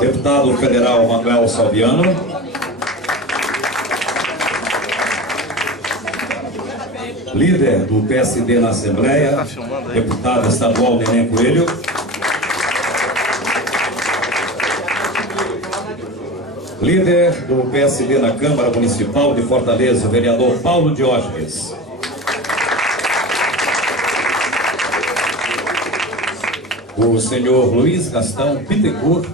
Deputado federal Manuel Salviano. Líder do PSD na Assembleia, deputado estadual Neném Coelho. Líder do PSD na Câmara Municipal de Fortaleza, o vereador Paulo Diógenes. O senhor Luiz Gastão Bittencourt.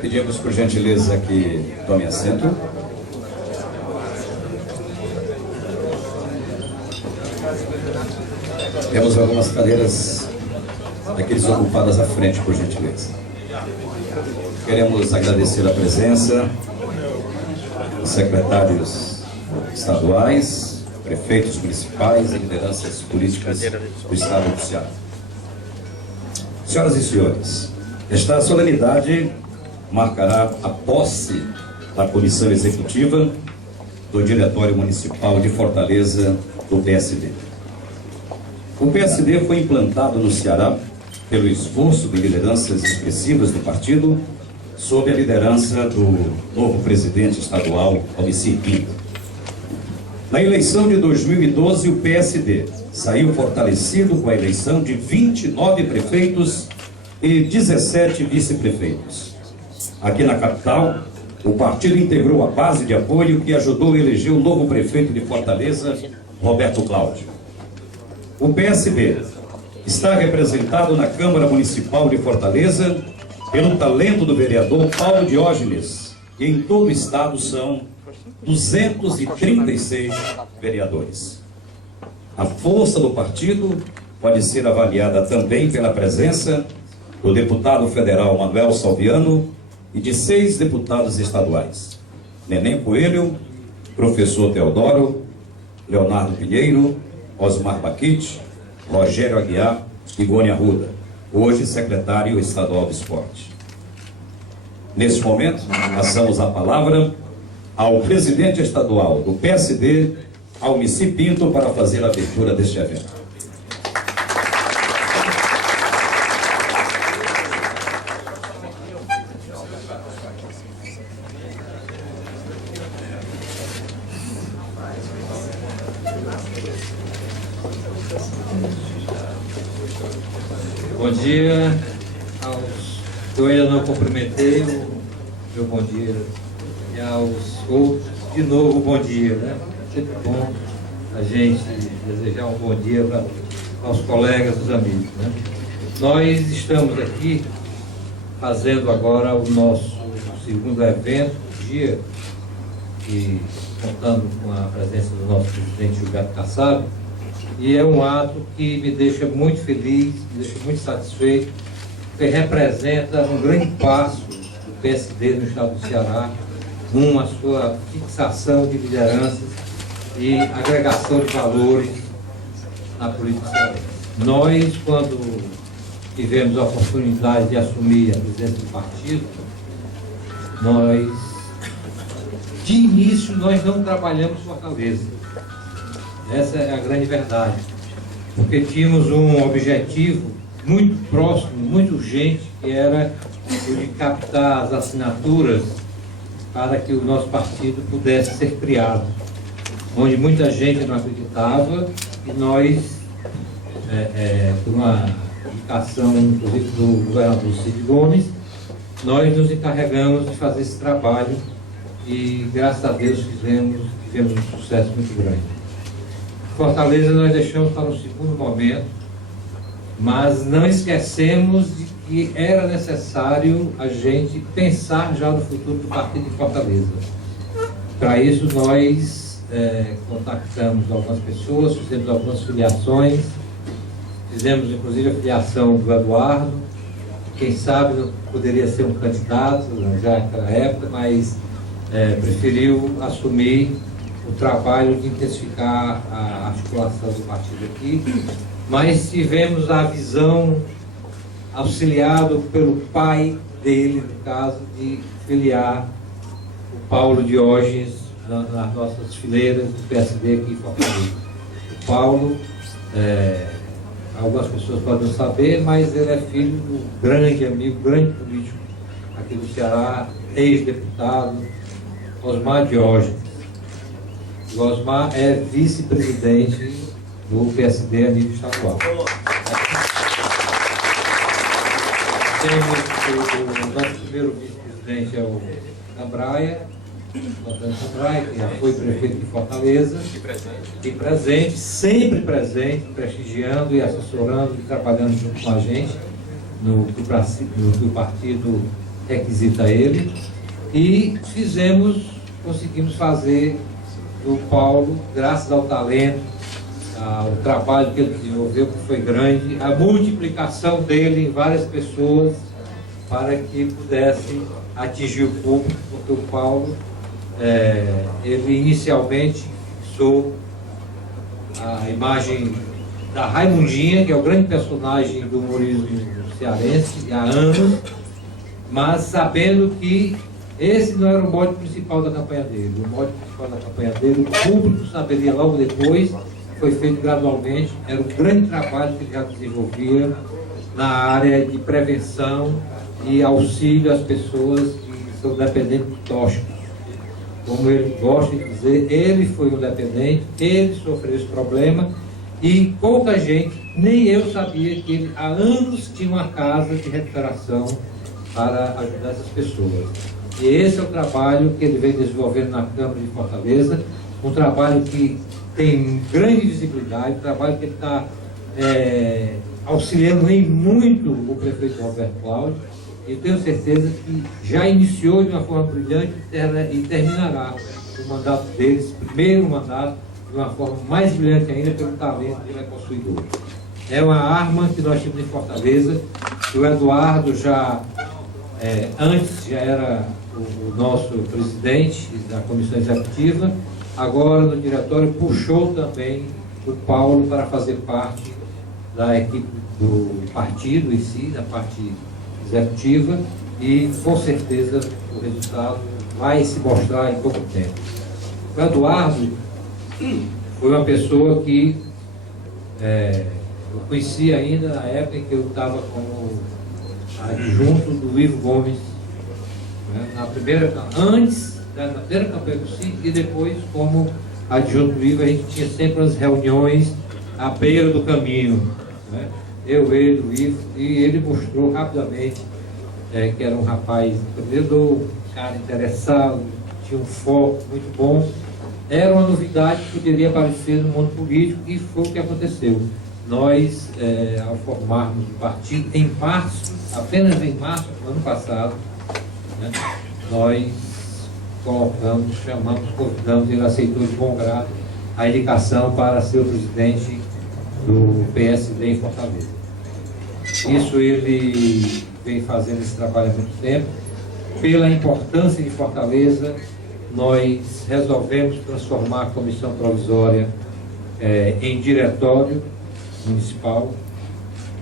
Pedimos por gentileza que tome assento. Temos algumas cadeiras aqui desocupadas à frente, por gentileza. Queremos agradecer a presença dos secretários estaduais, prefeitos municipais e lideranças políticas do Estado do Ceará. Senhoras e senhores, esta solenidade marcará a posse da Comissão Executiva do Diretório Municipal de Fortaleza do PSD. O PSD foi implantado no Ceará pelo esforço de lideranças expressivas do partido, sob a liderança do novo presidente estadual, Almicir Pinto. Na eleição de 2012, o PSD saiu fortalecido com a eleição de 29 prefeitos e 17 vice-prefeitos. Aqui na capital, o partido integrou a base de apoio que ajudou a eleger o novo prefeito de Fortaleza, Roberto Cláudio. O PSB está representado na Câmara Municipal de Fortaleza pelo talento do vereador Paulo Diógenes, e em todo o estado são 236 vereadores. A força do partido pode ser avaliada também pela presença do deputado federal Manuel Salviano e de 6 deputados estaduais: Neném Coelho, professor Teodoro, Leonardo Pinheiro, Osmar Baquite, Rogério Aguiar e Gônia Arruda, hoje secretário estadual de esporte. Nesse momento, passamos a palavra ao presidente estadual do PSD, Almicir Pinto, para fazer a abertura deste evento. Bom dia aos que eu ainda não cumprimentei, meu bom dia, e aos outros, de novo, bom dia, né? Sempre bom a gente desejar um bom dia para aos colegas, os amigos, né? Nós estamos aqui fazendo agora o nosso segundo evento do dia, e contando com a presença do nosso presidente Gilberto Kassab, e é um ato que me deixa muito feliz, me deixa muito satisfeito, porque representa um grande passo do PSD no estado do Ceará, numa sua fixação de lideranças e agregação de valores na política cearense. Nós, quando tivemos a oportunidade de assumir a presidência do partido, de início, nós não trabalhamos Fortaleza. Essa é a grande verdade, porque tínhamos um objetivo muito próximo, muito urgente, que era o de captar as assinaturas para que o nosso partido pudesse ser criado, onde muita gente não acreditava, e nós, por uma indicação, inclusive, do governador Cid Gomes, nós nos encarregamos de fazer esse trabalho e, graças a Deus, tivemos um sucesso muito grande. Fortaleza nós deixamos para um segundo momento, mas não esquecemos de que era necessário a gente pensar já no futuro do partido de Fortaleza. Para isso nós contactamos algumas pessoas, fizemos algumas filiações, fizemos inclusive a filiação do Eduardo, quem sabe poderia ser um candidato já naquela época, mas preferiu assumir o trabalho de intensificar a articulação do partido aqui, mas tivemos a visão, auxiliado pelo pai dele, no caso, de filiar o Paulo Diógenes nas nossas fileiras do PSD aqui em Fortaleza. O Paulo, algumas pessoas podem não saber, mas ele é filho do grande amigo, grande político aqui do Ceará, ex-deputado Osmar Diógenes. O Osmar é vice-presidente do PSD a nível estadual. Temos o nosso primeiro vice-presidente, é o Cambraia, que já foi prefeito de Fortaleza, e presente, sempre presente, prestigiando e assessorando e trabalhando junto com a gente no que o partido requisita ele. E conseguimos fazer do Paulo, graças ao talento, ao trabalho que ele desenvolveu, que foi grande, a multiplicação dele em várias pessoas para que pudesse atingir o público, porque o Paulo, ele inicialmente fixou a imagem da Raimundinha, que é o grande personagem do humorismo cearense há anos, mas sabendo que esse não era o mote principal da campanha dele. O mote principal da campanha dele, o público saberia logo depois, foi feito gradualmente, era um grande trabalho que ele já desenvolvia na área de prevenção e auxílio às pessoas que são dependentes de tóxicos. Como ele gosta de dizer, ele foi um dependente, ele sofreu esse problema e pouca gente, nem eu sabia que ele há anos tinha uma casa de recuperação para ajudar essas pessoas. E esse é o trabalho que ele vem desenvolvendo na Câmara de Fortaleza, um trabalho que tem grande visibilidade, um trabalho que ele está auxiliando em muito o prefeito Roberto Cláudio, e tenho certeza que já iniciou de uma forma brilhante e terminará o mandato deles, primeiro mandato, de uma forma mais brilhante ainda pelo talento que ele é possuidor. É uma arma que nós temos em Fortaleza, que o Eduardo antes já era o nosso presidente da comissão executiva, agora no diretório puxou também o Paulo para fazer parte da equipe do partido em si, da parte executiva, e com certeza o resultado vai se mostrar em pouco tempo. O Eduardo foi uma pessoa que eu conheci ainda na época em que eu estava como adjunto do Ivo Gomes, né, na primeira campanha do CID, e depois como adjunto do Ivo a gente tinha sempre as reuniões à beira do caminho, né? Ele, o Ivo, e ele mostrou rapidamente que era um rapaz empreendedor, um cara interessado, tinha um foco muito bom. Era uma novidade que poderia aparecer no mundo político, e foi o que aconteceu. Nós, ao formarmos o partido, em março, apenas em março do ano passado, né, nós convidamos, ele aceitou de bom grado a indicação para ser o presidente do PSD em Fortaleza. Isso ele vem fazendo esse trabalho há muito tempo. Pela importância de Fortaleza, nós resolvemos transformar a comissão provisória em diretório municipal,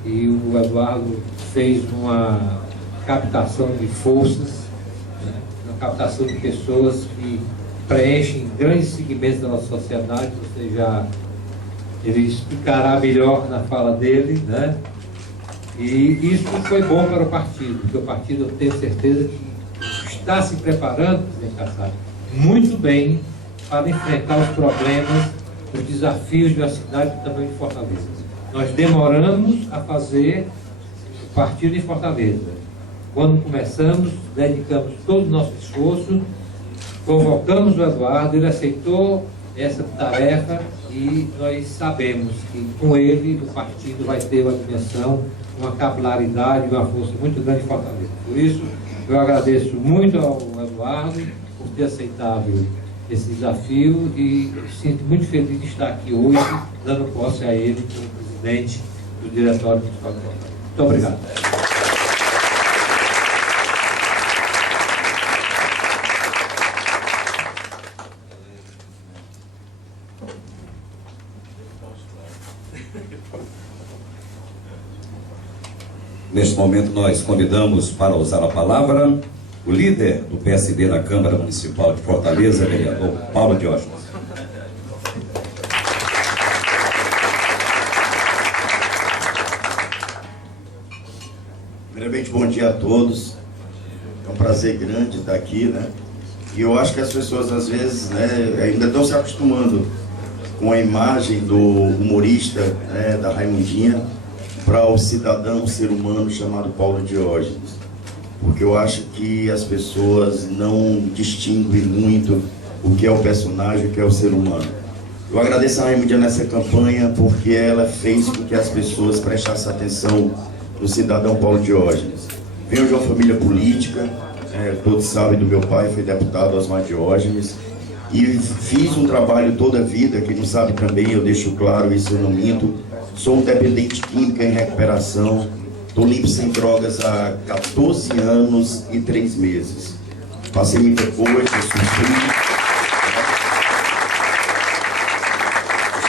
e o Eduardo fez uma captação de forças, né, uma captação de pessoas que preenchem grandes segmentos da nossa sociedade. Ele explicará melhor na fala dele, né? E isso foi bom para o partido, porque o partido, eu tenho certeza que está se preparando, presidente Kassab, muito bem para enfrentar os problemas, os desafios de uma cidade do tamanho de Fortaleza. Nós demoramos a fazer o partido em Fortaleza. Quando começamos, dedicamos todo o nosso esforço, convocamos o Eduardo, ele aceitou essa tarefa, e nós sabemos que com ele o partido vai ter uma dimensão, uma capilaridade, uma força muito grande em Fortaleza. Por isso, eu agradeço muito ao Eduardo por ter aceitado esse desafio, e sinto muito feliz de estar aqui hoje, dando posse a ele como presidente do Diretório Municipal de Fortaleza. Muito obrigado. Neste momento, nós convidamos para usar a palavra o líder do PSD na Câmara Municipal de Fortaleza, vereador Paulo Diógenes. bom dia a todos. É um prazer grande estar aqui, né? E eu acho que as pessoas, às vezes, né, ainda estão se acostumando com a imagem do humorista, né, da Raimundinha, para o cidadão, o ser humano chamado Paulo Diógenes. Porque eu acho que as pessoas não distinguem muito o que é o personagem e o que é o ser humano. Eu agradeço a Raimundinha nessa campanha porque ela fez com que as pessoas prestassem atenção no cidadão Paulo Diógenes. Venho de uma família política, todos sabem do meu pai, foi deputado Osmar Diógenes, e fiz um trabalho toda a vida, quem não sabe também, eu deixo claro isso, eu não minto, sou um dependente químico em recuperação, estou limpo sem drogas há 14 anos e 3 meses. Passei muita coisa, sofri.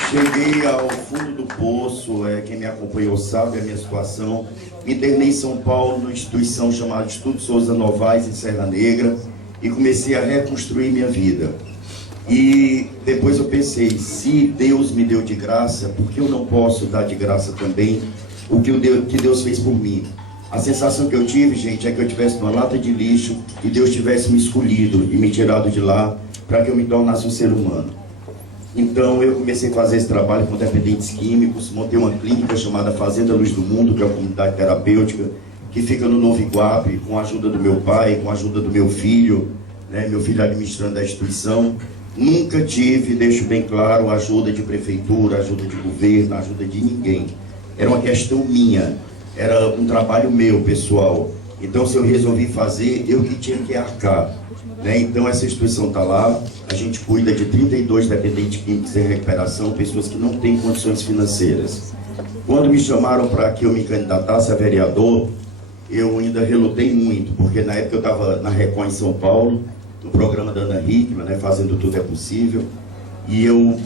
Cheguei ao fundo do poço, quem me acompanhou sabe a minha situação. Me internei em São Paulo, numa instituição chamada Instituto Souza Novaes, em Serra Negra, e comecei a reconstruir minha vida. E depois eu pensei, se Deus me deu de graça, por que eu não posso dar de graça também o que Deus fez por mim? A sensação que eu tive, gente, é que eu estivesse numa lata de lixo e Deus tivesse me escolhido e me tirado de lá para que eu me tornasse um ser humano. Então eu comecei a fazer esse trabalho com dependentes químicos, montei uma clínica chamada Fazenda Luz do Mundo, que é uma comunidade terapêutica, que fica no Novo Iguape, com a ajuda do meu pai, com a ajuda do meu filho, né, meu filho administrando a instituição. Nunca tive, deixo bem claro, ajuda de prefeitura, ajuda de governo, ajuda de ninguém. Era uma questão minha, era um trabalho meu, pessoal. Então se eu resolvi fazer, eu que tinha que arcar. Então essa instituição está lá, a gente cuida de 32 dependentes químicos em recuperação, pessoas que não têm condições financeiras. Quando me chamaram para que eu me candidatasse a vereador, eu ainda relutei muito, porque na época eu estava na Record em São Paulo, no programa da Ana Hickman, né, fazendo Tudo é Possível, e eu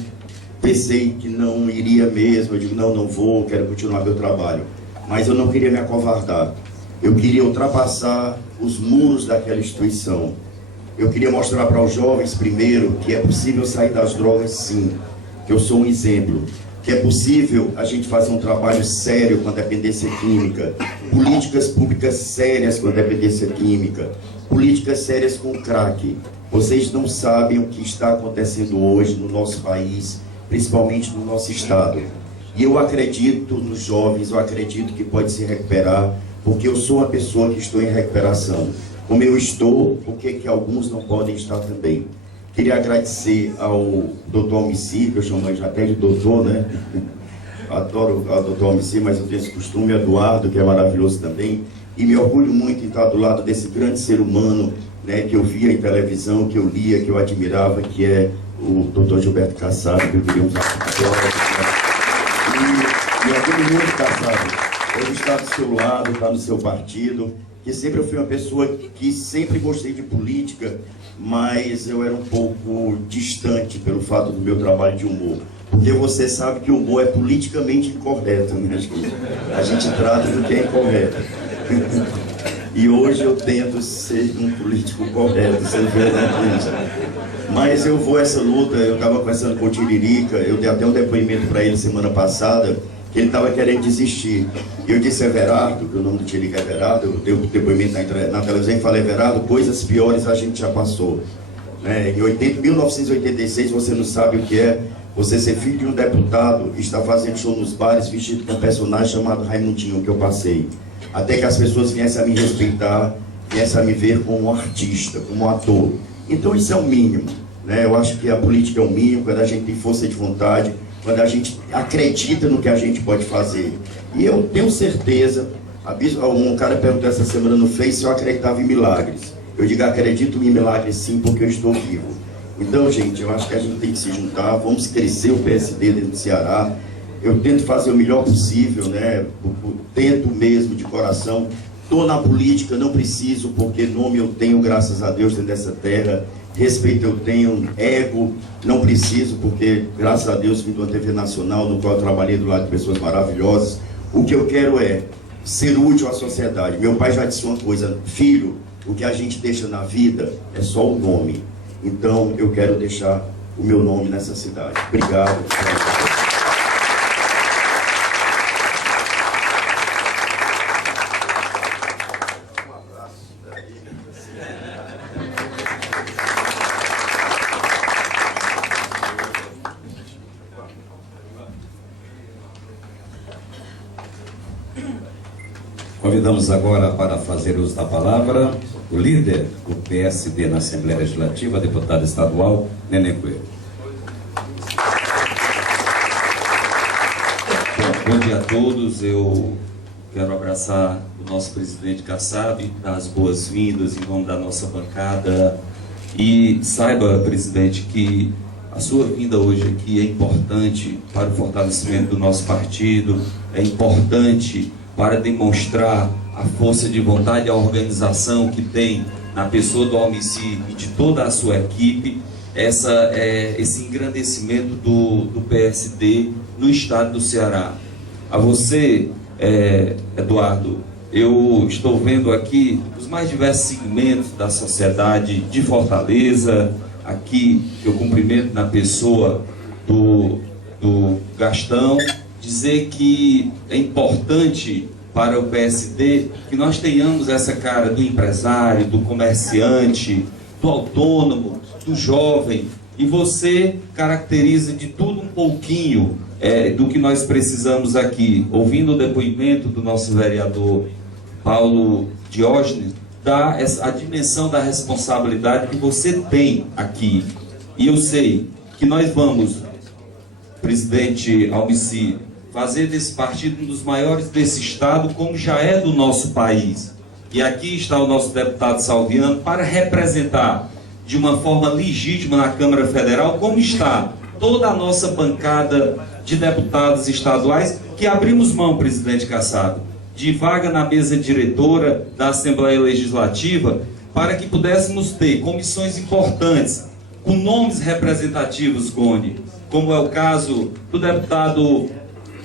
pensei que não iria mesmo, eu digo, não vou, quero continuar meu trabalho. Mas eu não queria me acovardar, eu queria ultrapassar os muros daquela instituição. Eu queria mostrar para os jovens, primeiro, que é possível sair das drogas, sim. Que eu sou um exemplo. Que é possível a gente fazer um trabalho sério com a dependência química. Políticas públicas sérias com a dependência química. Políticas sérias com o crack. Vocês não sabem o que está acontecendo hoje no nosso país, principalmente no nosso estado. E eu acredito nos jovens, eu acredito que pode se recuperar, porque eu sou uma pessoa que estou em recuperação. Como eu estou, por que alguns não podem estar também? Queria agradecer ao doutor Almici, que eu chamo já até de doutor, né? Adoro o doutor Almici, mas eu tenho esse costume, Eduardo, que é maravilhoso também. E me orgulho muito em estar do lado desse grande ser humano, né, que eu via em televisão, que eu lia, que eu admirava, que é o doutor Gilberto Kassab, que eu queria usar e me orgulho muito, Kassab. Ele está do seu lado, está no seu partido. Que sempre eu fui uma pessoa que sempre gostei de política, mas eu era um pouco distante pelo fato do meu trabalho de humor. Porque você sabe que o humor é politicamente incorreto, né, gente? A gente trata do que é incorreto. E hoje eu tento ser um político correto, você vê, né, gente? Mas eu vou essa luta, eu estava conversando com o Tiririca, eu dei até um depoimento para ele semana passada, que ele estava querendo desistir. E eu disse, Everardo, que o nome do Tiririca é Everardo, eu dei um depoimento na televisão e falei, Everardo, coisas piores a gente já passou. Em 1986, você não sabe o que é você ser filho de um deputado e estar fazendo show nos bares vestido com um personagem chamado Raimundinho, que eu passei. Até que as pessoas viessem a me respeitar, viessem a me ver como um artista, como um ator. Então isso é o mínimo, né? Eu acho que a política é o mínimo, quando a gente tem força de vontade, quando a gente acredita no que a gente pode fazer. E eu tenho certeza, um cara perguntou essa semana no Face se eu acreditava em milagres. Eu digo, acredito em milagres sim, porque eu estou vivo. Então, gente, eu acho que a gente tem que se juntar, vamos crescer o PSD dentro do Ceará. Eu tento fazer o melhor possível, né? Tento mesmo, de coração. Estou na política, não preciso, porque nome eu tenho, graças a Deus, dentro dessa terra. Respeito eu tenho, ego não preciso, porque graças a Deus vim de uma TV nacional, no qual eu trabalhei do lado de pessoas maravilhosas. O que eu quero é ser útil à sociedade. Meu pai já disse uma coisa, filho, o que a gente deixa na vida é só o nome. Então eu quero deixar o meu nome nessa cidade. Obrigado. Convidamos agora para fazer uso da palavra o líder do PSD na Assembleia Legislativa, deputado estadual, Nenê Coelho. Bom dia a todos. Eu quero abraçar o nosso presidente Kassab, dar as boas-vindas em nome da nossa bancada. E saiba, presidente, que a sua vinda hoje aqui é importante para o fortalecimento do nosso partido, é importante para demonstrar a força de vontade e a organização que tem na pessoa do Almicy e de toda a sua equipe, esse engrandecimento do PSD no estado do Ceará. A você, Eduardo, eu estou vendo aqui os mais diversos segmentos da sociedade de Fortaleza, aqui eu cumprimento na pessoa do Gastão, dizer que é importante para o PSD que nós tenhamos essa cara do empresário, do comerciante, do autônomo, do jovem, e você caracteriza de tudo um pouquinho do que nós precisamos aqui. Ouvindo o depoimento do nosso vereador Paulo Diógenes, dá a dimensão da responsabilidade que você tem aqui. E eu sei que nós vamos, presidente Almicy, fazer desse partido um dos maiores desse estado, como já é do nosso país. E aqui está o nosso deputado Salviano para representar de uma forma legítima na Câmara Federal, como está toda a nossa bancada de deputados estaduais, que abrimos mão, presidente Kassab, de vaga na mesa diretora da Assembleia Legislativa, para que pudéssemos ter comissões importantes, com nomes representativos, Goni, como é o caso do deputado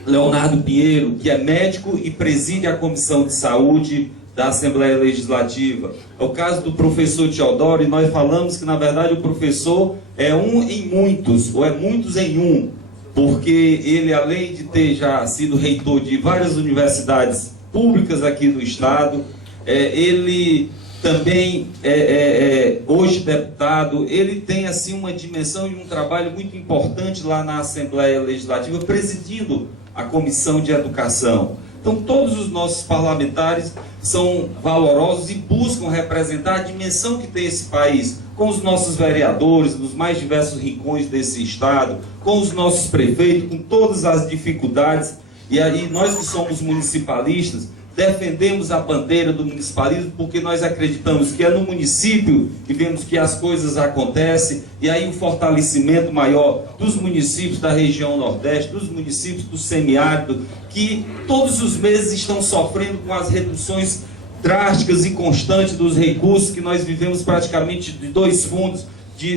Leonardo Pinheiro, que é médico e preside a Comissão de Saúde da Assembleia Legislativa. É o caso do professor Teodoro, e nós falamos que, na verdade, o professor é um em muitos, ou é muitos em um, porque ele, além de ter já sido reitor de várias universidades públicas aqui do estado, ele também hoje deputado, ele tem assim uma dimensão e um trabalho muito importante lá na Assembleia Legislativa, presidindo a Comissão de Educação. Então todos os nossos parlamentares são valorosos e buscam representar a dimensão que tem esse país, com os nossos vereadores, nos mais diversos rincões desse estado, com os nossos prefeitos, com todas as dificuldades. E aí nós que somos municipalistas, defendemos a bandeira do municipalismo, porque nós acreditamos que é no município que vemos que as coisas acontecem, e aí o fortalecimento maior dos municípios da região Nordeste, dos municípios do semiárido, que todos os meses estão sofrendo com as reduções drásticas e constantes dos recursos, que nós vivemos praticamente de dois fundos,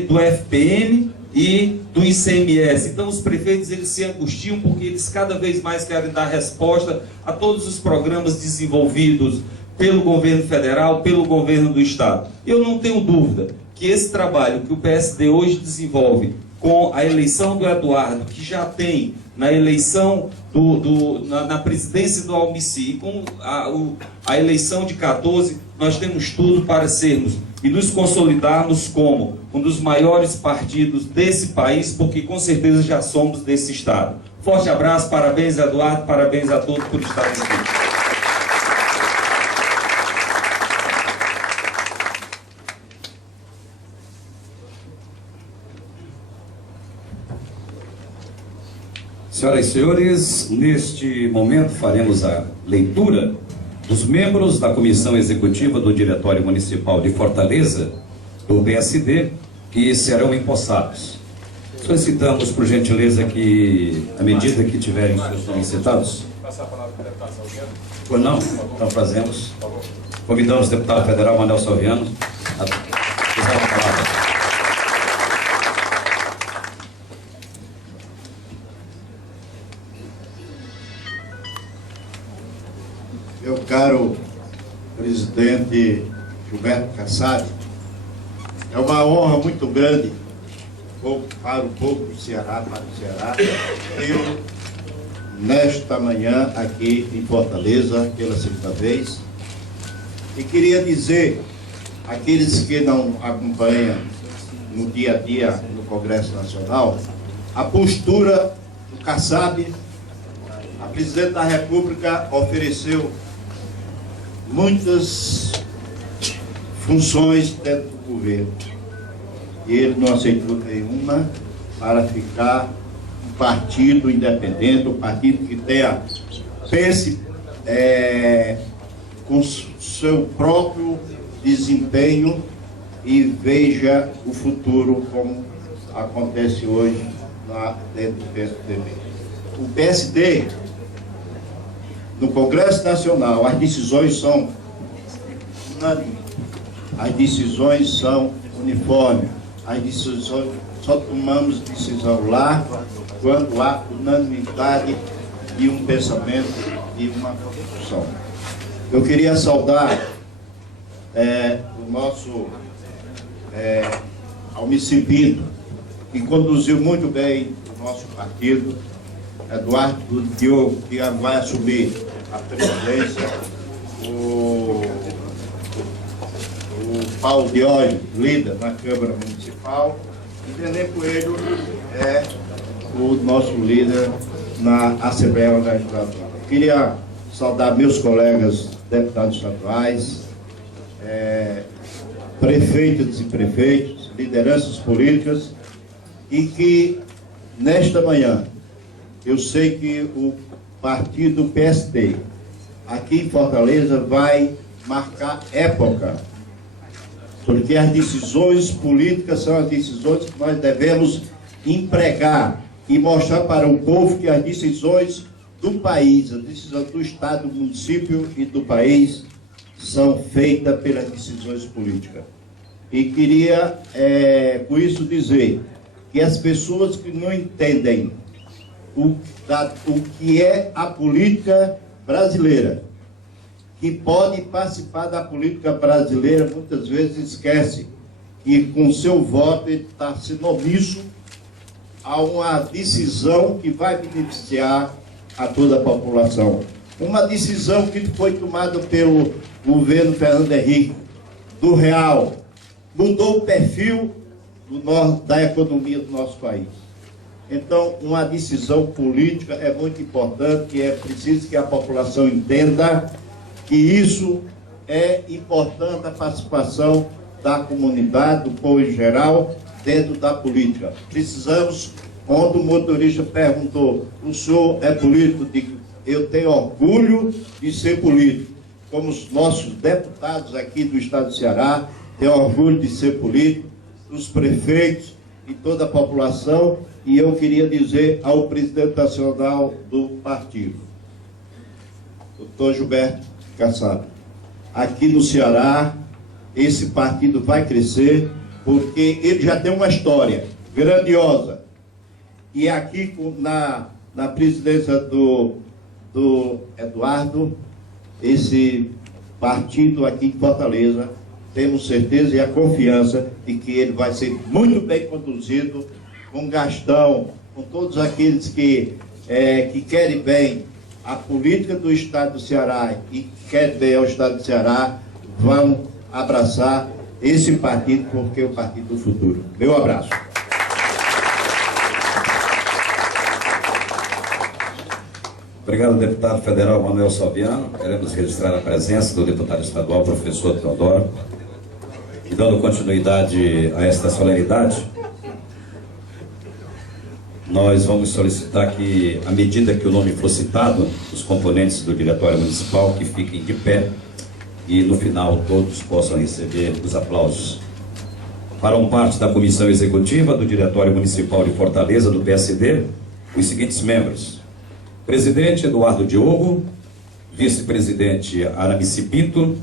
do FPM e do ICMS. Então os prefeitos, eles se angustiam porque eles cada vez mais querem dar resposta a todos os programas desenvolvidos pelo governo federal, pelo governo do estado. Eu não tenho dúvida que esse trabalho que o PSD hoje desenvolve com a eleição do Eduardo, que já tem na eleição na presidência do Almicy, com a eleição de 14, nós temos tudo para sermos e nos consolidarmos como um dos maiores partidos desse país, porque com certeza já somos desse estado. Forte abraço, parabéns Eduardo, parabéns a todos por estarem aqui. Senhoras e senhores, neste momento faremos a leitura dos membros da Comissão Executiva do Diretório Municipal de Fortaleza, do PSD, que serão empossados. Solicitamos, por gentileza, que, à medida que tiverem seus nomes citados... Passar a palavra para o deputado Salviano? Pois não? Então fazemos. Convidamos o deputado federal Manuel Salviano a usar a palavra. Meu caro presidente Gilberto Kassab, é uma honra muito grande para o povo do Ceará, para o Ceará, eu, nesta manhã aqui em Fortaleza, pela segunda vez, e queria dizer àqueles que não acompanham no dia a dia no Congresso Nacional, a postura do Kassab. A presidente da República ofereceu muitas funções dentro do governo. E ele não aceitou nenhuma para ficar um partido independente, um partido que pense com seu próprio desempenho e veja o futuro como acontece hoje dentro do PSDB. O PSD, no Congresso Nacional, as decisões são unânimes, as decisões são uniformes, as decisões, só tomamos decisão lá quando há unanimidade de um pensamento e uma construção. Eu queria saudar o nosso Almicir Pinto, que conduziu muito bem o nosso partido, Eduardo Diogo, que vai assumir a presidência, o Paulo Diógenes, líder na Câmara Municipal, e Nenê Coelho é o nosso líder na Assembleia Legislativa. Queria saudar meus colegas deputados estaduais, prefeitos e prefeitos, lideranças políticas, e que nesta manhã eu sei que o partido PSD aqui em Fortaleza vai marcar época, porque as decisões políticas são as decisões que nós devemos empregar e mostrar para o povo que as decisões do país, as decisões do Estado, do município e do país são feitas pelas decisões políticas. E queria, com isso, dizer que as pessoas que não entendem o que é a política brasileira, que pode participar da política brasileira, muitas vezes esquece que com seu voto ele está sendo omisso a uma decisão que vai beneficiar a toda a população. Uma decisão que foi tomada pelo governo Fernando Henrique, do real, mudou o perfil da economia do nosso país. Então, uma decisão política é muito importante, e é preciso que a população entenda que isso é importante, a participação da comunidade, do povo em geral, dentro da política. Precisamos, quando o motorista perguntou, o senhor é político? Eu digo, eu tenho orgulho de ser político. Como os nossos deputados aqui do estado do Ceará têm orgulho de ser político, os prefeitos e toda a população. E eu queria dizer ao presidente nacional do partido, doutor Gilberto Kassab, aqui no Ceará, esse partido vai crescer, porque ele já tem uma história grandiosa. E aqui na presidência do Eduardo, esse partido aqui em Fortaleza, temos certeza e a confiança de que ele vai ser muito bem conduzido, com Gastão, com todos aqueles que querem bem a política do Estado do Ceará e que querem bem ao Estado do Ceará, vão abraçar esse partido, porque é o partido do futuro. Meu abraço. Obrigado, deputado federal Manuel Salviano. Queremos registrar a presença do deputado estadual, professor Teodoro. E dando continuidade a esta solenidade, nós vamos solicitar que, à medida que o nome for citado, os componentes do Diretório Municipal que fiquem de pé e, no final, todos possam receber os aplausos. Farão parte da Comissão Executiva do Diretório Municipal de Fortaleza, do PSD, os seguintes membros: presidente Eduardo Diogo, vice-presidente Aramicir Pinto,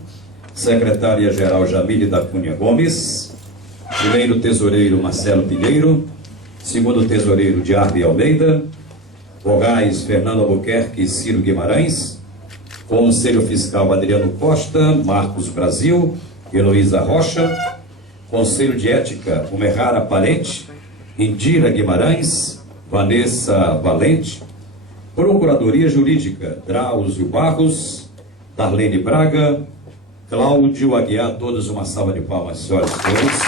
secretária-geral Jamile da Cunha Gomes, primeiro tesoureiro Marcelo Pinheiro, segundo tesoureiro Diardi Almeida, vogais Fernando Albuquerque e Ciro Guimarães, conselho fiscal Adriano Costa, Marcos Brasil, Heloísa Rocha, conselho de ética Umerrara Parente, Indira Guimarães, Vanessa Valente, procuradoria jurídica Drauzio Barros, Darlene Braga, Cláudio Aguiar. Todos uma salva de palmas, senhoras e senhores.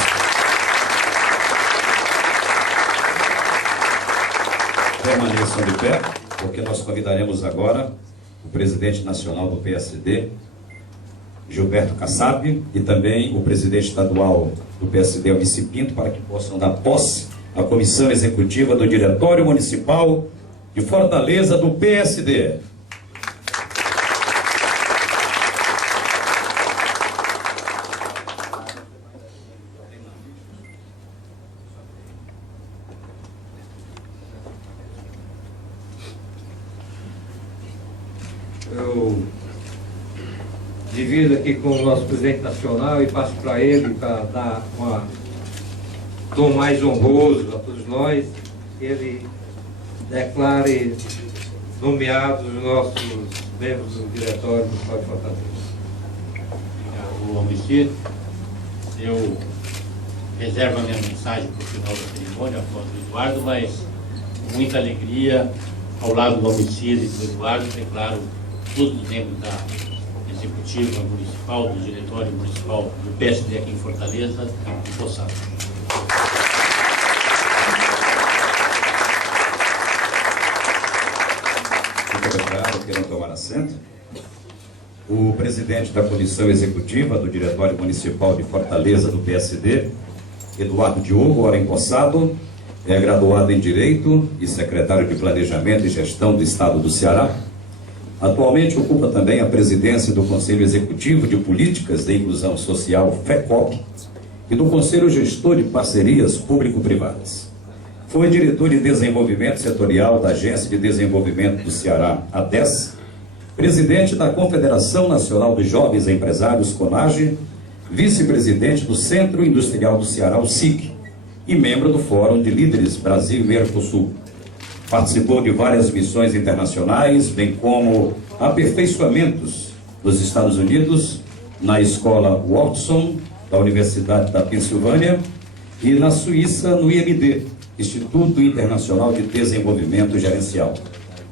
Permaneçam de pé, porque nós convidaremos agora o presidente nacional do PSD, Gilberto Kassab, e também o presidente estadual do PSD, Almici Pinto, para que possam dar posse à comissão executiva do Diretório Municipal de Fortaleza do PSD. Eu divido aqui com o nosso presidente nacional e passo para ele para dar um tom mais honroso a todos nós, que ele declare nomeados os nossos membros do Diretório Municipal de Fortaleza. O homicídio, eu reservo a minha mensagem para o final da cerimônia, após o Eduardo, mas com muita alegria, ao lado do homicídio e do Eduardo, declaro todos os membros da Executiva Municipal, do Diretório Municipal do PSD aqui em Fortaleza, empossados. Muito obrigado, queiram tomar assento. O presidente da Comissão Executiva do Diretório Municipal de Fortaleza do PSD, Eduardo Diogo, ora empossado, é graduado em Direito e secretário de Planejamento e Gestão do Estado do Ceará. Atualmente ocupa também a presidência do Conselho Executivo de Políticas de Inclusão Social, FECOP, e do Conselho Gestor de Parcerias Público-Privadas. Foi diretor de Desenvolvimento Setorial da Agência de Desenvolvimento do Ceará, ADES, presidente da Confederação Nacional de Jovens Empresários, CONAGE, vice-presidente do Centro Industrial do Ceará, o SIC, e membro do Fórum de Líderes Brasil e Mercosul. Participou de várias missões internacionais, bem como aperfeiçoamentos nos Estados Unidos, na Escola Watson, da Universidade da Pensilvânia, e na Suíça, no IMD, Instituto Internacional de Desenvolvimento Gerencial.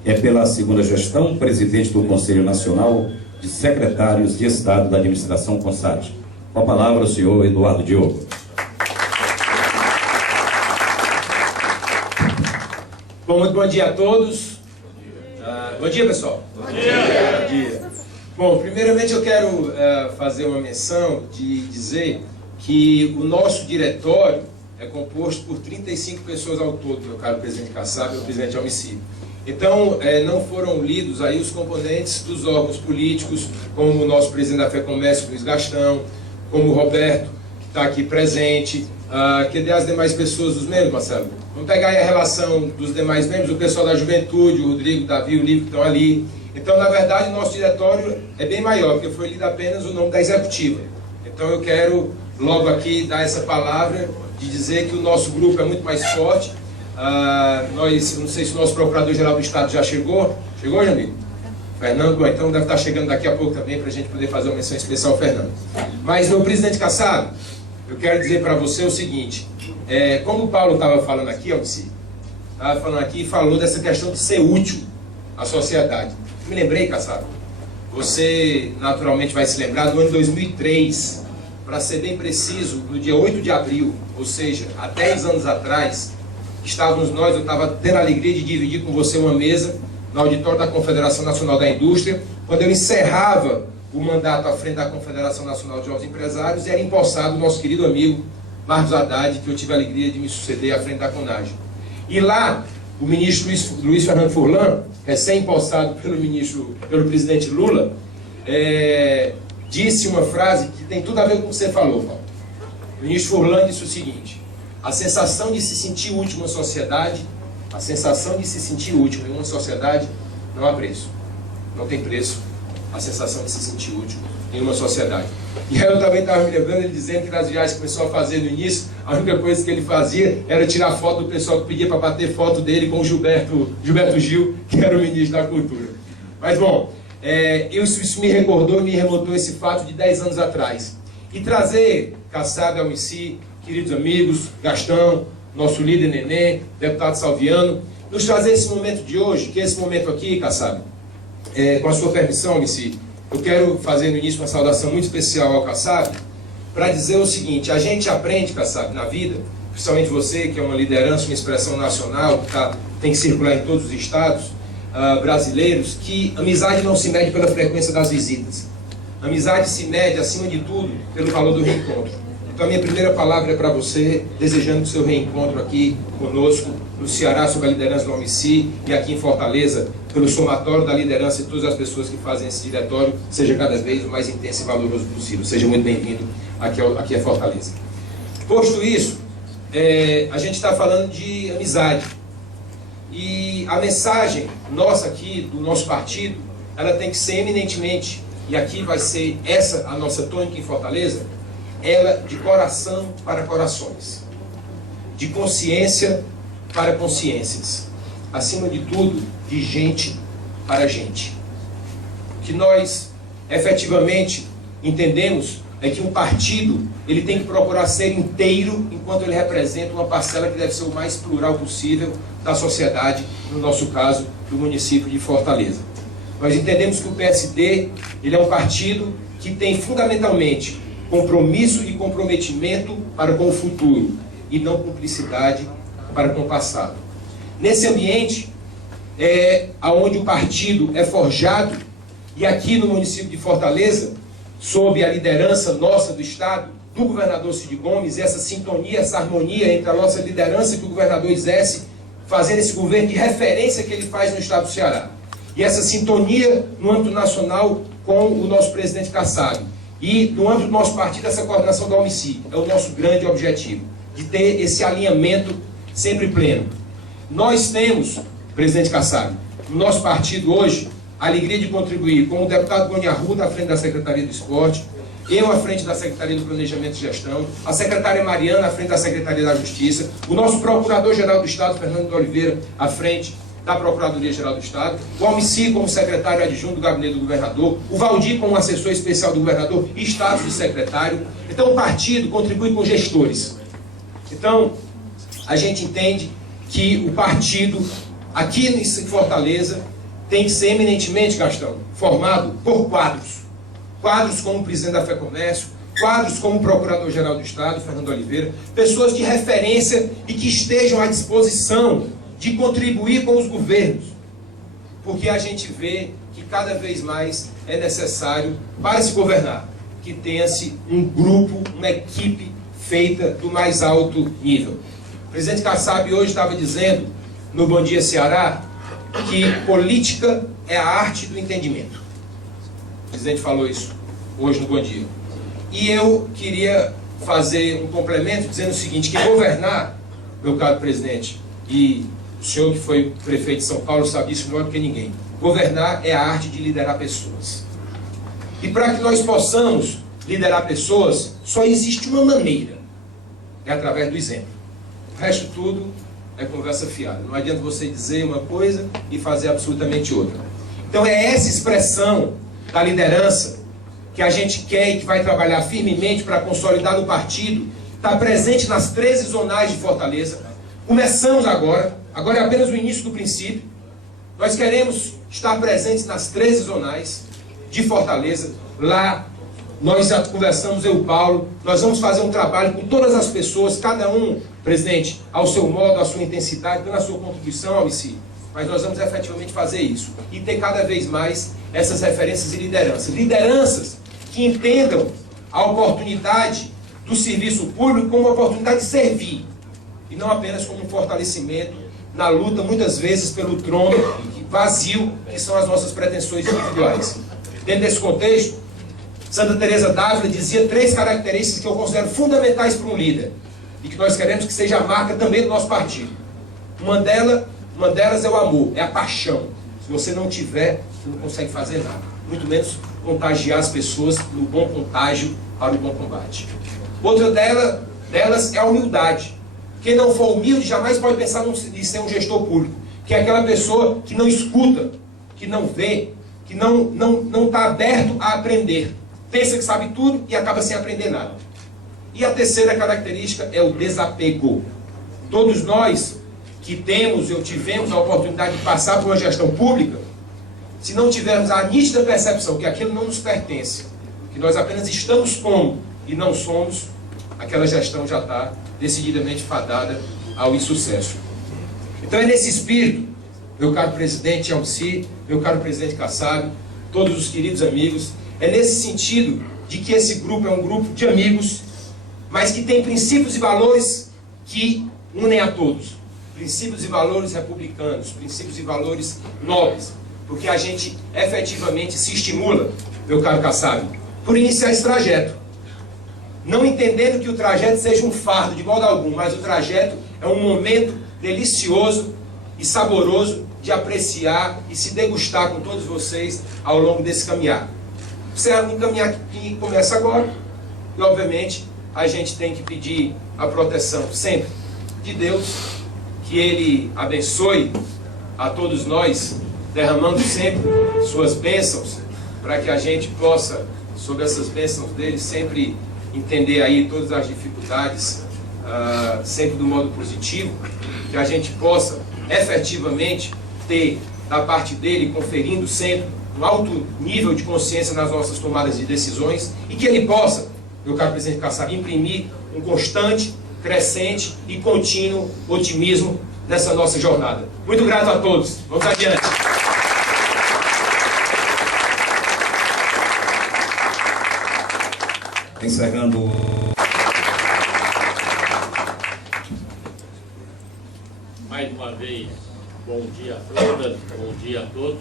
É pela segunda gestão presidente do Conselho Nacional de Secretários de Estado da Administração CONSAD. Com a palavra o senhor Eduardo Diogo. Bom, muito bom dia a todos. Bom dia, pessoal. Bom dia. Bom, primeiramente eu quero fazer uma menção de dizer que o nosso diretório é composto por 35 pessoas ao todo, meu caro presidente Kassab e o presidente Almici. Então, não foram lidos aí os componentes dos órgãos políticos, como o nosso presidente da FEComércio, Luiz Gastão, como o Roberto, que está aqui presente. Cadê as demais pessoas, os membros, Marcelo? Vamos pegar aí a relação dos demais membros, o pessoal da Juventude, o Rodrigo, o Davi, o Livro, que estão ali. Então, na verdade, o nosso diretório é bem maior, porque foi lido apenas o nome da executiva. Então, eu quero logo aqui dar essa palavra de dizer que o nosso grupo é muito mais forte. Nós, não sei se o nosso Procurador-Geral do Estado já chegou. Chegou, Jamil? Fernando, bom, então deve estar chegando daqui a pouco também para a gente poder fazer uma menção especial ao Fernando. Mas, meu presidente Kassab, eu quero dizer para você o seguinte, como o Paulo estava falando aqui, Almici, estava falando aqui e falou dessa questão de ser útil à sociedade. Me lembrei, Kassab, você naturalmente vai se lembrar do ano 2003, para ser bem preciso, no dia 8 de abril, ou seja, há 10 anos atrás, estávamos nós, eu estava tendo a alegria de dividir com você uma mesa no auditório da Confederação Nacional da Indústria, quando eu encerrava o mandato à frente da Confederação Nacional de Jovens Empresários, e era empossado o nosso querido amigo Marcos Haddad, que eu tive a alegria de me suceder à frente da CONAGE. E lá, o ministro Luiz Fernando Furlan, recém-empossado pelo presidente Lula, disse uma frase que tem tudo a ver com o que você falou, Paulo. O ministro Furlan disse o seguinte: a sensação de se sentir útil em uma sociedade, a sensação de se sentir útil em uma sociedade não há preço. Não tem preço a sensação de se sentir útil em uma sociedade. E eu também estava me lembrando ele dizendo que nas viagens que começou a fazer no início, a única coisa que ele fazia era tirar foto do pessoal que pedia para bater foto dele com o Gilberto Gil, que era o ministro da Cultura. Mas bom, isso me recordou, me remontou esse fato de 10 anos atrás. E trazer Kassab, Almici, queridos amigos, Gastão, nosso líder Nenê, deputado Salviano, nos trazer esse momento de hoje, que é esse momento aqui, Kassab, com a sua permissão, Almici, eu quero fazer no início uma saudação muito especial ao Kassab, para dizer o seguinte: a gente aprende, Kassab, na vida, principalmente você, que é uma liderança, uma expressão nacional, que tem que circular em todos os estados brasileiros, que amizade não se mede pela frequência das visitas. Amizade se mede, acima de tudo, pelo valor do reencontro. Então a minha primeira palavra é para você, desejando o seu reencontro aqui conosco, no Ceará, sob a liderança do OMC, e aqui em Fortaleza, pelo somatório da liderança de todas as pessoas que fazem esse diretório, seja cada vez o mais intenso e valoroso possível. Seja muito bem-vindo aqui a Fortaleza. Posto isso, a gente está falando de amizade. E a mensagem nossa aqui, do nosso partido, ela tem que ser eminentemente, e aqui vai ser essa a nossa tônica em Fortaleza, ela de coração para corações, de consciência para consciências, acima de tudo, de gente para gente. O que nós efetivamente entendemos é que um partido ele tem que procurar ser inteiro enquanto ele representa uma parcela que deve ser o mais plural possível da sociedade, no nosso caso, do município de Fortaleza. Nós entendemos que o PSD ele é um partido que tem fundamentalmente compromisso e comprometimento para com o futuro e não cumplicidade para com o passado. Nesse ambiente onde o partido é forjado, e aqui no município de Fortaleza, sob a liderança nossa do Estado, do governador Cid Gomes, essa sintonia, essa harmonia entre a nossa liderança que o governador exerce, fazendo esse governo de referência que ele faz no Estado do Ceará. E essa sintonia no âmbito nacional com o nosso presidente Kassab. E no âmbito do nosso partido, essa coordenação da OMC é o nosso grande objetivo, de ter esse alinhamento sempre pleno. Nós temos, presidente Kassab, no nosso partido hoje, a alegria de contribuir com o deputado Goni Arruda à frente da Secretaria do Esporte, eu à frente da Secretaria do Planejamento e Gestão, a secretária Mariana à frente da Secretaria da Justiça, o nosso Procurador-Geral do Estado, Fernando de Oliveira, à frente da Procuradoria-Geral do Estado, o Almici como secretário adjunto do Gabinete do Governador, o Valdir como assessor especial do Governador e status de secretário. Então o partido contribui com gestores. Então, a gente entende que o partido, aqui em Fortaleza, tem que ser eminentemente, Gastão, formado por quadros. Quadros como o presidente da FEComércio, quadros como o Procurador-Geral do Estado, Fernando Oliveira, pessoas de referência e que estejam à disposição de contribuir com os governos, porque a gente vê que cada vez mais é necessário, para se governar, que tenha-se um grupo, uma equipe feita do mais alto nível. O presidente Kassab hoje estava dizendo, no Bom Dia Ceará, que política é a arte do entendimento. O presidente falou isso hoje no Bom Dia. E eu queria fazer um complemento dizendo o seguinte, que governar, meu caro presidente, e o senhor que foi prefeito de São Paulo sabe disso melhor do que ninguém, governar é a arte de liderar pessoas. E para que nós possamos liderar pessoas, só existe uma maneira, é através do exemplo. O resto tudo é conversa fiada. Não adianta você dizer uma coisa e fazer absolutamente outra. Então é essa expressão da liderança que a gente quer e que vai trabalhar firmemente para consolidar no partido, está presente nas 13 zonais de Fortaleza. Começamos agora é apenas o início do princípio. Nós queremos estar presentes nas 13 zonais de Fortaleza. Lá nós já conversamos, eu e o Paulo, nós vamos fazer um trabalho com todas as pessoas, cada um, presidente, ao seu modo, à sua intensidade, dando a sua contribuição ao ICI. Mas nós vamos efetivamente fazer isso e ter cada vez mais essas referências e lideranças. Lideranças que entendam a oportunidade do serviço público como uma oportunidade de servir e não apenas como um fortalecimento na luta, muitas vezes, pelo trono vazio, que são as nossas pretensões individuais. Dentro desse contexto, Santa Teresa d'Ávila dizia 3 características que eu considero fundamentais para um líder e que nós queremos que seja a marca também do nosso partido. Uma delas é o amor, é a paixão. Se você não tiver, você não consegue fazer nada. Muito menos contagiar as pessoas no bom contágio para o bom combate. Outra delas é a humildade. Quem não for humilde jamais pode pensar em ser um gestor público, que é aquela pessoa que não escuta, que não vê, que não está aberto a aprender. Pensa que sabe tudo e acaba sem aprender nada. E a terceira característica é o desapego. Todos nós que tivemos a oportunidade de passar por uma gestão pública, se não tivermos a nítida percepção que aquilo não nos pertence, que nós apenas estamos como e não somos, aquela gestão já está decididamente fadada ao insucesso. Então é nesse espírito, meu caro presidente Alci, meu caro presidente Kassab, todos os queridos amigos, é nesse sentido de que esse grupo é um grupo de amigos, mas que tem princípios e valores que unem a todos. Princípios e valores republicanos, princípios e valores nobres, porque a gente efetivamente se estimula, meu caro Kassab, por iniciar esse trajeto. Não entendendo que o trajeto seja um fardo de modo algum, mas o trajeto é um momento delicioso e saboroso de apreciar e se degustar com todos vocês ao longo desse caminhar. É um caminhar que começa agora e, obviamente, a gente tem que pedir a proteção sempre de Deus, que Ele abençoe a todos nós, derramando sempre suas bênçãos, para que a gente possa, sob essas bênçãos dele, sempre entender aí todas as dificuldades, sempre do modo positivo, que a gente possa efetivamente ter da parte dele, conferindo sempre um alto nível de consciência nas nossas tomadas de decisões, e que ele possa, meu caro presidente Kassab, imprimir um constante, crescente e contínuo otimismo nessa nossa jornada. Muito grato a todos. Vamos adiante. Encerrando. Mais uma vez, bom dia a todas, bom dia a todos.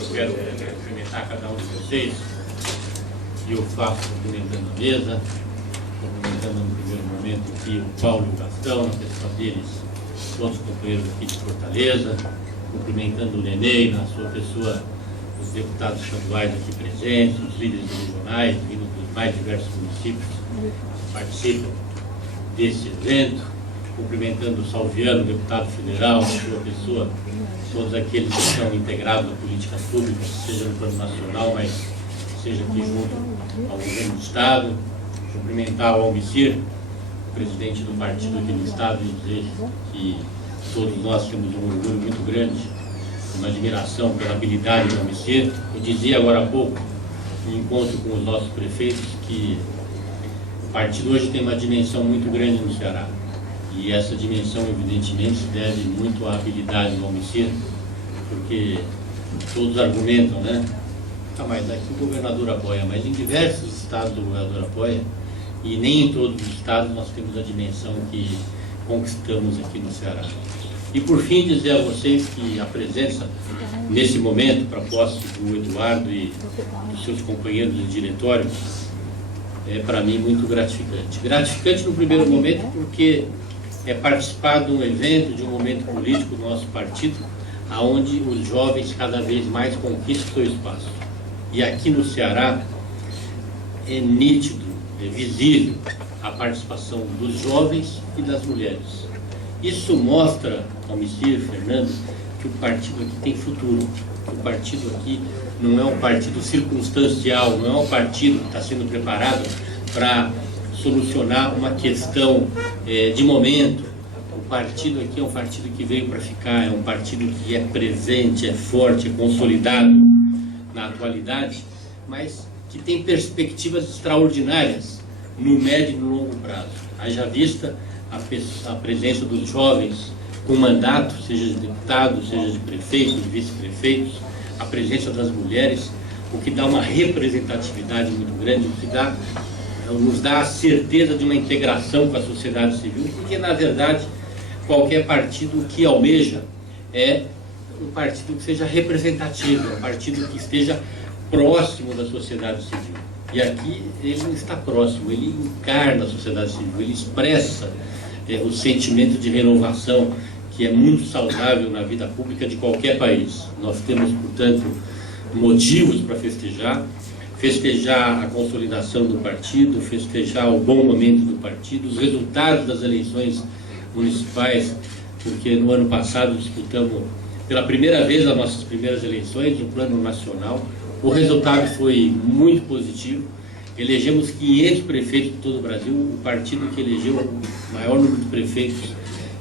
Eu quero cumprimentar cada um de vocês, e eu faço cumprimentando a mesa, cumprimentando no primeiro momento aqui o Paulo e o Gastão, na pessoa deles, todos os companheiros aqui de Fortaleza, cumprimentando o Nenê, na sua pessoa, os deputados estaduais aqui presentes, os líderes regionais, vindo dos mais diversos municípios que participam desse evento, cumprimentando o Salviano, deputado federal, na sua pessoa, todos aqueles que estão integrados na política pública, seja no plano nacional, mas seja aqui junto ao governo do Estado, cumprimentar o Almicir, presidente do partido aqui no Estado, e dizer que todos nós temos um orgulho muito grande, uma admiração pela habilidade do Almicir. Eu dizia agora há pouco, em encontro com os nossos prefeitos, que o partido hoje tem uma dimensão muito grande no Ceará. E essa dimensão, evidentemente, se deve muito à habilidade do Almicir, porque todos argumentam, né? Ah, mas aqui o governador apoia, mas em diversos estados o governador apoia, e nem em todos os estados nós temos a dimensão que conquistamos aqui no Ceará. E por fim, dizer a vocês que a presença nesse momento, para a posse do Eduardo e dos seus companheiros de diretório, é para mim muito gratificante. Gratificante no primeiro momento porque é participar de um evento, de um momento político do nosso partido, aonde os jovens cada vez mais conquistam seu espaço. E aqui no Ceará é nítido, é visível a participação dos jovens e das mulheres. Isso mostra, Almicir, Fernando, que o partido aqui tem futuro. O partido aqui não é um partido circunstancial, não é um partido que está sendo preparado para solucionar uma questão de momento. O partido aqui é um partido que veio para ficar, é um partido que é presente, é forte, é consolidado na atualidade, mas que tem perspectivas extraordinárias no médio e no longo prazo. Haja vista a presença dos jovens com mandato, seja de deputados, seja de prefeitos, de vice-prefeitos, a presença das mulheres, o que dá uma representatividade muito grande, o que nos dá a certeza de uma integração com a sociedade civil, porque, na verdade, qualquer partido que almeja é um partido que seja representativo, um partido que esteja próximo da sociedade civil. E aqui ele não está próximo, ele encarna a sociedade civil, ele expressa o sentimento de renovação que é muito saudável na vida pública de qualquer país. Nós temos, portanto, motivos para festejar a consolidação do partido, festejar o bom momento do partido, os resultados das eleições municipais, porque no ano passado disputamos pela primeira vez as nossas primeiras eleições no plano nacional. O resultado foi muito positivo. Elegemos 500 prefeitos de todo o Brasil, o partido que elegeu o maior número de prefeitos,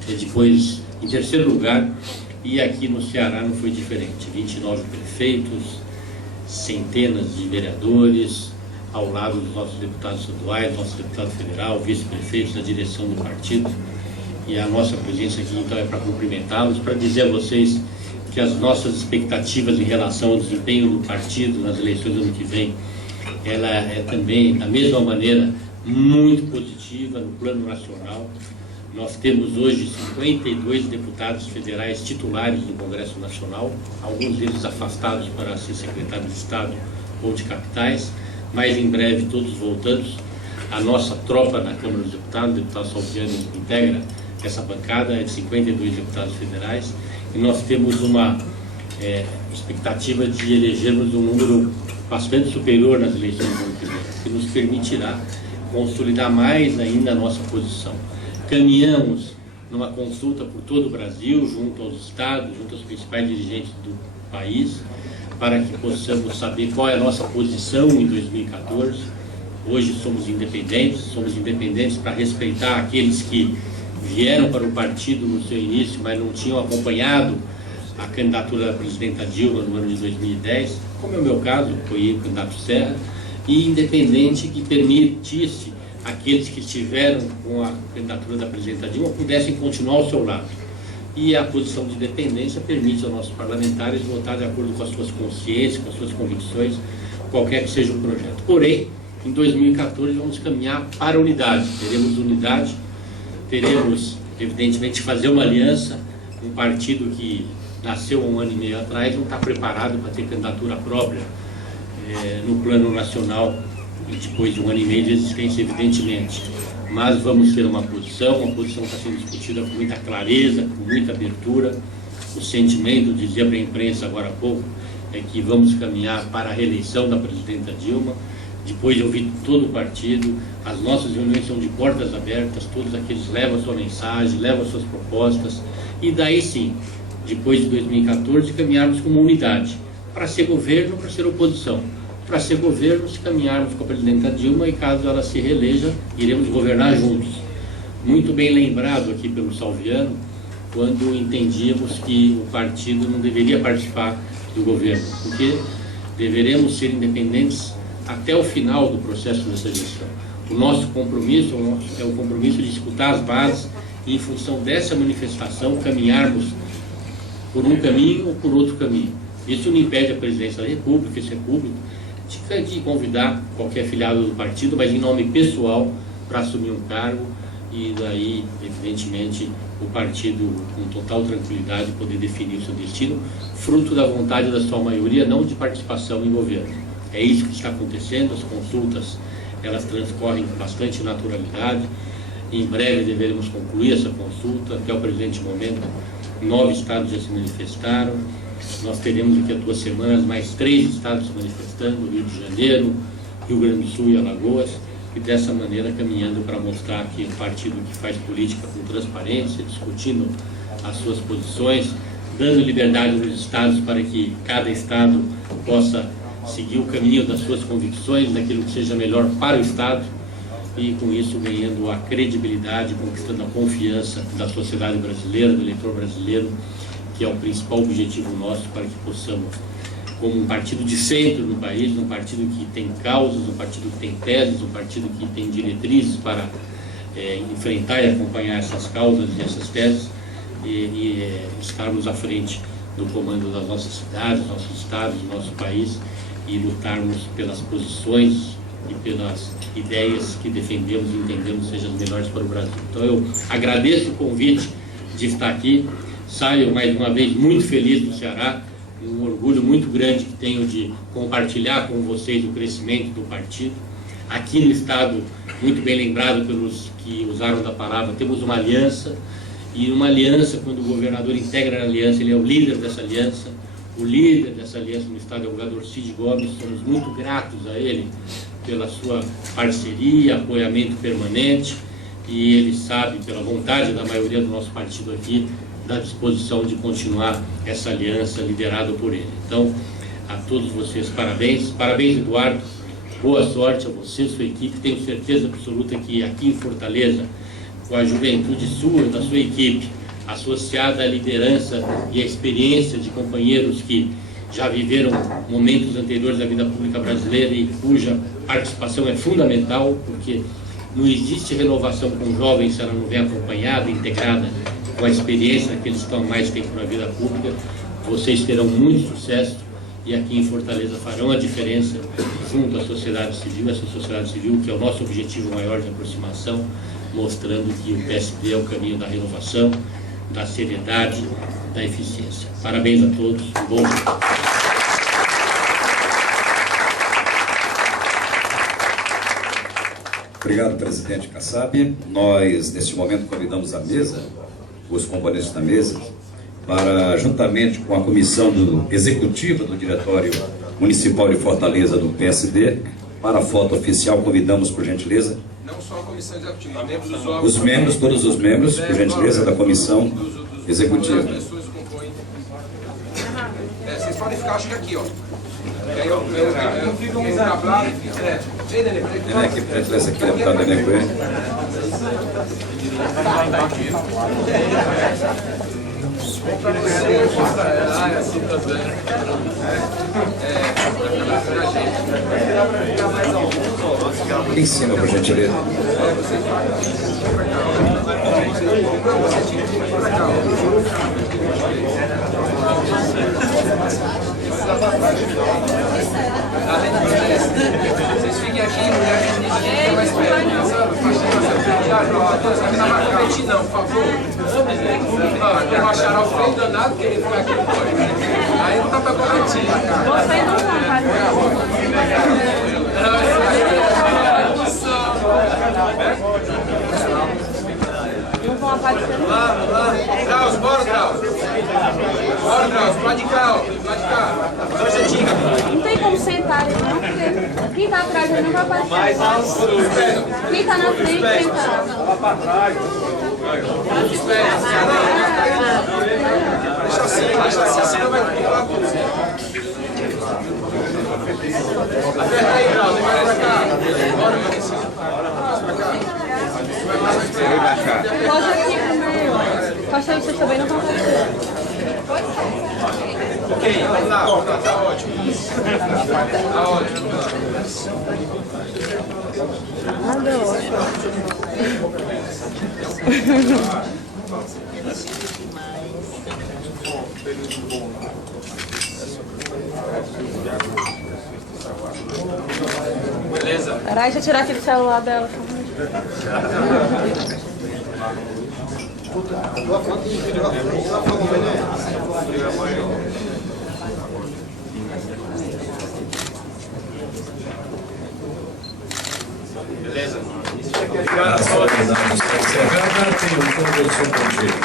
depois em terceiro lugar, e aqui no Ceará não foi diferente. 29 prefeitos, centenas de vereadores, ao lado dos nossos deputados estaduais, nosso deputado federal, vice-prefeitos da direção do partido. E a nossa presença aqui, então, é para cumprimentá-los, para dizer a vocês que as nossas expectativas em relação ao desempenho do partido nas eleições do ano que vem, ela é também, da mesma maneira, muito positiva no plano nacional. Nós temos hoje 52 deputados federais titulares do Congresso Nacional, alguns deles afastados para ser secretário de Estado ou de capitais, mas em breve todos voltando. A nossa tropa na Câmara dos Deputados, o deputado Salviano integra essa bancada, é de 52 deputados federais, e nós temos uma expectativa de elegermos um número bastante superior nas eleições do ano que vem, que nos permitirá consolidar mais ainda a nossa posição. Caminhamos numa consulta por todo o Brasil, junto aos estados, junto aos principais dirigentes do país, para que possamos saber qual é a nossa posição em 2014. Hoje somos independentes para respeitar aqueles que vieram para o partido no seu início, mas não tinham acompanhado a candidatura da presidenta Dilma no ano de 2010, como é o meu caso, foi o candidato Serra, e independente que permitisse aqueles que estiveram com a candidatura da presidenta Dilma pudessem continuar ao seu lado. E a posição de independência permite aos nossos parlamentares votar de acordo com as suas consciências, com as suas convicções, qualquer que seja o projeto. Porém, em 2014 vamos caminhar para a unidade. Teremos unidade, teremos, evidentemente, fazer uma aliança. Um partido que nasceu há 1 ano e meio atrás não está preparado para ter candidatura própria no plano nacional, depois de 1 ano e meio de existência, evidentemente. Mas vamos ter uma posição que está sendo discutida com muita clareza, com muita abertura. O sentimento, dizia para a imprensa agora há pouco, é que vamos caminhar para a reeleição da presidenta Dilma. Depois de ouvir todo o partido, as nossas reuniões são de portas abertas, todos aqueles levam a sua mensagem, levam as suas propostas, e daí sim, depois de 2014, caminharmos como unidade, para ser governo, para ser oposição. Para ser governo, se caminharmos com a presidenta Dilma, e caso ela se reeleja, iremos governar juntos. Muito bem lembrado aqui pelo Salviano, quando entendíamos que o partido não deveria participar do governo, porque deveremos ser independentes até o final do processo dessa gestão. O nosso compromisso é o compromisso de escutar as bases e, em função dessa manifestação, caminharmos por um caminho ou por outro caminho. Isso não impede a presidência da República, esse é público, de convidar qualquer filiado do partido, mas em nome pessoal, para assumir um cargo, e daí, evidentemente, o partido, com total tranquilidade, poder definir o seu destino, fruto da vontade da sua maioria, não de participação em governo. É isso que está acontecendo, as consultas, elas transcorrem com bastante naturalidade. Em breve deveremos concluir essa consulta. Até o presente momento, 9 estados já se manifestaram. Nós teremos daqui a 2 semanas mais 3 estados se manifestando, Rio de Janeiro, Rio Grande do Sul e Alagoas, e dessa maneira caminhando para mostrar que um partido que faz política com transparência, discutindo as suas posições, dando liberdade aos estados para que cada estado possa seguir o caminho das suas convicções, daquilo que seja melhor para o Estado, e com isso ganhando a credibilidade, conquistando a confiança da sociedade brasileira, do eleitor brasileiro, que é o principal objetivo nosso, para que possamos, como um partido de centro no país, um partido que tem causas, um partido que tem teses, um partido que tem diretrizes para enfrentar e acompanhar essas causas e essas teses, e estarmos à frente do comando das nossas cidades, nossos estados, do nosso país, e lutarmos pelas posições e pelas ideias que defendemos e entendemos sejam as melhores para o Brasil. Então eu agradeço o convite de estar aqui, saio mais uma vez muito feliz do Ceará, um orgulho muito grande que tenho de compartilhar com vocês o crescimento do partido. Aqui no estado, muito bem lembrado pelos que usaram da palavra, temos uma aliança, e uma aliança, quando o governador integra a aliança, ele é o líder dessa aliança. O líder dessa aliança no estado é o governador Cid Gomes. Somos muito gratos a ele pela sua parceria, apoiamento permanente, e ele sabe, pela vontade da maioria do nosso partido aqui, da disposição de continuar essa aliança liderada por ele. Então, a todos vocês, parabéns. Parabéns, Eduardo. Boa sorte a você, sua equipe. Tenho certeza absoluta que aqui em Fortaleza, com a juventude sua, da sua equipe, associada à liderança e à experiência de companheiros que já viveram momentos anteriores da vida pública brasileira e cuja participação é fundamental, porque Não existe renovação com jovens se ela não vem acompanhada, integrada com a experiência daqueles que estão há mais tempo na vida pública. Vocês terão muito sucesso e aqui em Fortaleza farão a diferença junto à sociedade civil, essa sociedade civil que é o nosso objetivo maior de aproximação, mostrando que o PSD é o caminho da renovação, da seriedade, da eficiência. Parabéns a todos, um bom dia. Obrigado, presidente Kassab. Nós, neste momento, convidamos a mesa, os componentes da mesa, para, juntamente com a comissão executiva do Diretório Municipal de Fortaleza do PSD, para a foto oficial, convidamos, por gentileza, Não só a comissão executiva, membros dos órgãos. os membros, todos os membros, por gentileza, da comissão executiva. As pessoas compõem. Vocês podem ficar, acho que aqui, ó. E aí eu fico um tablado. Vem, Nenê, Nenê, aqui, por gentileza, aqui, deputado Nenê Coelho. pra você, assim também. Em cima, por gentileza. Vocês fiquem aqui, mulher, mais perto, sabe? Não vai competir não, por favor. Tem um acharal feio danado que ele fica aqui fora. Aí não dá pra competir. Você não vão aparecer. Lá. Drauz, bora, Drauz. Bora, Drauz, pro lado de cá, ó. Pro lado de cá. Não tem como sentar ali, não, porque quem tá atrás ali não vai aparecer. Quem tá na frente, senta. Deixa assim, não vai pular tudo. Aperta aí, Drauz, vai pra cá. Bora, Maurício. Pra cá. Pode aqui comer. Pastor, vocês também não vão aparecer. Ok, tá ótimo. Tá ótimo. Nada Beleza? Peraí, deixa eu tirar aquele celular dela. Beleza? A solenidade está encerrada. Tenham todos um bom dia.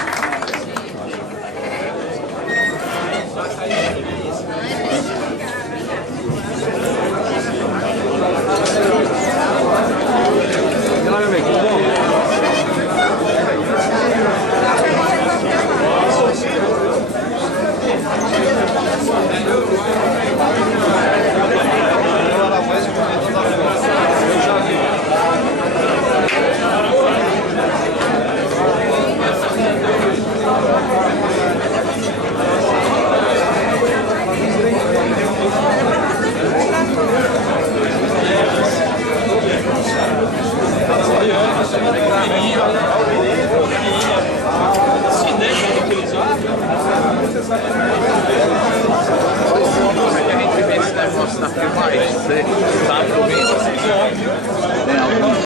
Tá